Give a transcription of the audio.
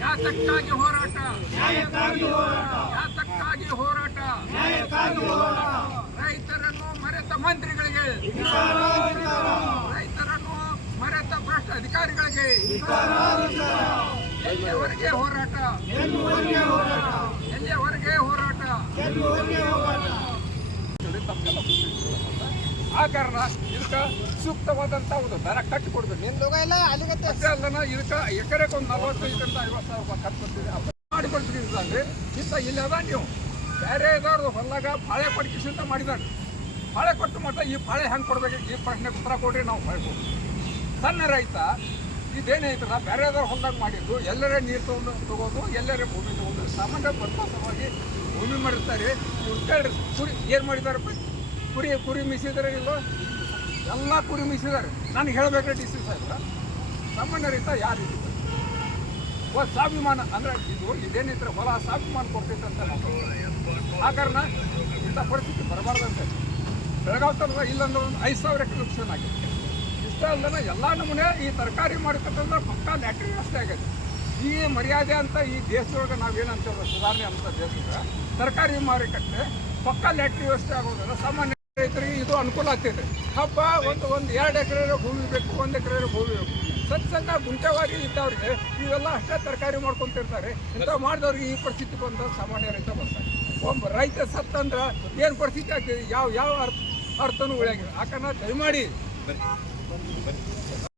ಯಾತಕ್ಕಾಗಿ ಹೋರಾಟ. ಯಾತಕ್ಕಾಗಿ ಹೋರಾಟ. ರೈತರನ್ನು ಮರೆತ ಮಂತ್ರಿಗಳಿಗೆ. ರೈತರನ್ನು ಮರೆತ ಭ್ರಷ್ಟ ಅಧಿಕಾರಿಗಳಿಗೆ ಹೋರಾಟ ಎಲ್ಲಿಯವರೆಗೆ ಹೋರಾಟ ಆ ಕಾರಣ ಇದಕ್ಕೆ ಸೂಕ್ತವಾದಂಥ ಒಂದು ದರ ಕಟ್ಟಿ ಕೊಡಬೇಕು ಎಲ್ಲ ಅಲ್ಲಿಗತ್ತೆ. ಅಷ್ಟೇ ಅಲ್ಲನ ಇದಕ್ಕೆ ಎಕರೆಗೆ ಒಂದು ನಲವತ್ತೈದರಿಂದ ಐವತ್ತು ಸಾವಿರ ರೂಪಾಯಿ ಖರ್ಚು ಬರ್ತೀವಿ ಅದು ಮಾಡಿಕೊಡ್ತೀವಿ ಅಂತಂದ್ರೆ ಇಂಥ ಇಲ್ಲದ ನೀವು ಬೇರೆ ಇದ್ದವ್ರದ್ದು ಹೊಲ್ದಾಗ ಪಾಳೆ ಪಡ್ಕಿಸಿ ಅಂತ ಮಾಡಿದಾರೆ. ಪಾಳೆ ಕೊಟ್ಟು ಮಾತ್ರ ಈ ಪಾಳೆ ಹೆಂಗೆ ಕೊಡ್ಬೇಕು? ಈ ಪ್ರಶ್ನೆಗೆ ಉತ್ತರ ಕೊಡ್ರಿ ನಾವು ಹೇಳ್ಬೋದು. ಸಣ್ಣ ರೈತ ಇದೇನೈತಲ್ಲ ಬೇರೆದವ್ರು ಹೊಲ್ದಾಗ ಮಾಡಿದ್ದು ಎಲ್ಲರೇ ನೀರು ತೊಗೊಂಡು ತೊಗೊಂಡು ಎಲ್ಲರೇ ಭೂಮಿ ತೊಗೊಂಡು ಸಾಮಾನ್ಯ ಬರ್ತವಾಗಿ ಭೂಮಿ ಮಾಡಿರ್ತಾರೆ. ಇವ್ರು ಕೇಳ್ರಿ ಕುರಿ ಏನು ಮಾಡಿದಾರಪ್ಪ ಕುರಿ ಕುರಿ ಮಿಸಿದಾರೆ ಇಲ್ಲೋ ಎಲ್ಲ ಕುರಿ ಮಿಸಿದಾರೆ ನನಗೆ ಹೇಳಬೇಕ್ರೆ ಡಿ ಸಿ ಸಾಹೇಬ್ರ ಸಾಮಾನ್ಯ ರೈತ ಯಾರು ಸ್ವಾಭಿಮಾನ, ಅಂದ್ರೆ ಇದು ಇದೇನಿದ್ರೆ ಹೊಲ ಸ್ವಾಭಿಮಾನ ಕೊಡ್ತೈತೆ ಅಂತ ನಾವು ಆ ಕಾರಣ ಇಂಥ ಪರಿಸ್ಥಿತಿ ಬರಬಾರ್ದಂತ ಬೆಳಗಾವಿ ತನಕ ಇಲ್ಲಂದ್ರೆ ಒಂದು ಐದು ಸಾವಿರ ಎಕರೆ ನುಕ್ಸಾನ್ ಆಗಿದೆ. ಇಷ್ಟ ಅಲ್ಲದೆ ಎಲ್ಲ ನಮೂನೆ ಈ ತರಕಾರಿ ಮಾಡ್ಕೊತಂದ್ರೆ ಪಕ್ಕ ಲ್ಯಾಟ್ರಿ ವ್ಯವಸ್ಥೆ ಆಗಿದೆ. ಈ ಮರ್ಯಾದೆ ಅಂತ ಈ ದೇಶದೊಳಗೆ ನಾವೇನಂತೇವೆ ಸುಧಾರಣೆ ಅಂತ ದೇಶದ ತರಕಾರಿ ಮಾರುಕಟ್ಟೆ ಪಕ್ಕ ಲ್ಯಾಟ್ರಿ ವ್ಯವಸ್ಥೆ ಆಗೋದಿಲ್ಲ ಸಾಮಾನ್ಯ ರೈತರಿಗೆ ಇದು ಅನುಕೂಲ ಆಗ್ತೈತೆ. ಹಬ್ಬ ಒಂದು ಒಂದು ಎರಡು ಎಕರೆ ಭೂಮಿ ಬೇಕು, ಒಂದು ಎಕರೆ ಭೂಮಿ ಬೇಕು. ಸಣ್ಣ ಸಣ್ಣ ಗುಂಟವಾಗಿ ಇದ್ದವ್ರಿಗೆ ಇವೆಲ್ಲ ಅಷ್ಟೇ ತರಕಾರಿ ಮಾಡ್ಕೊಂತಿರ್ತಾರೆ ಇಂಥ ಮಾಡಿದವ್ರಿಗೆ ಈ ಪರಿಸ್ಥಿತಿ ಬಂದ ಸಾಮಾನ್ಯ ರೈತ ಬರ್ತಾರೆ ಒಬ್ಬ ರೈತ ಸತ್ತಂದ್ರೆ ಏನು ಪರಿಸ್ಥಿತಿ ಆಗ್ತದೆ ಯಾವ ಯಾವ ಅರ್ಥ, ಅರ್ಥನೂ ಉಳಿಯಾಗಿಲ್ಲ. ಯಾಕಂದ್ರೆ ದಯಮಾಡಿ.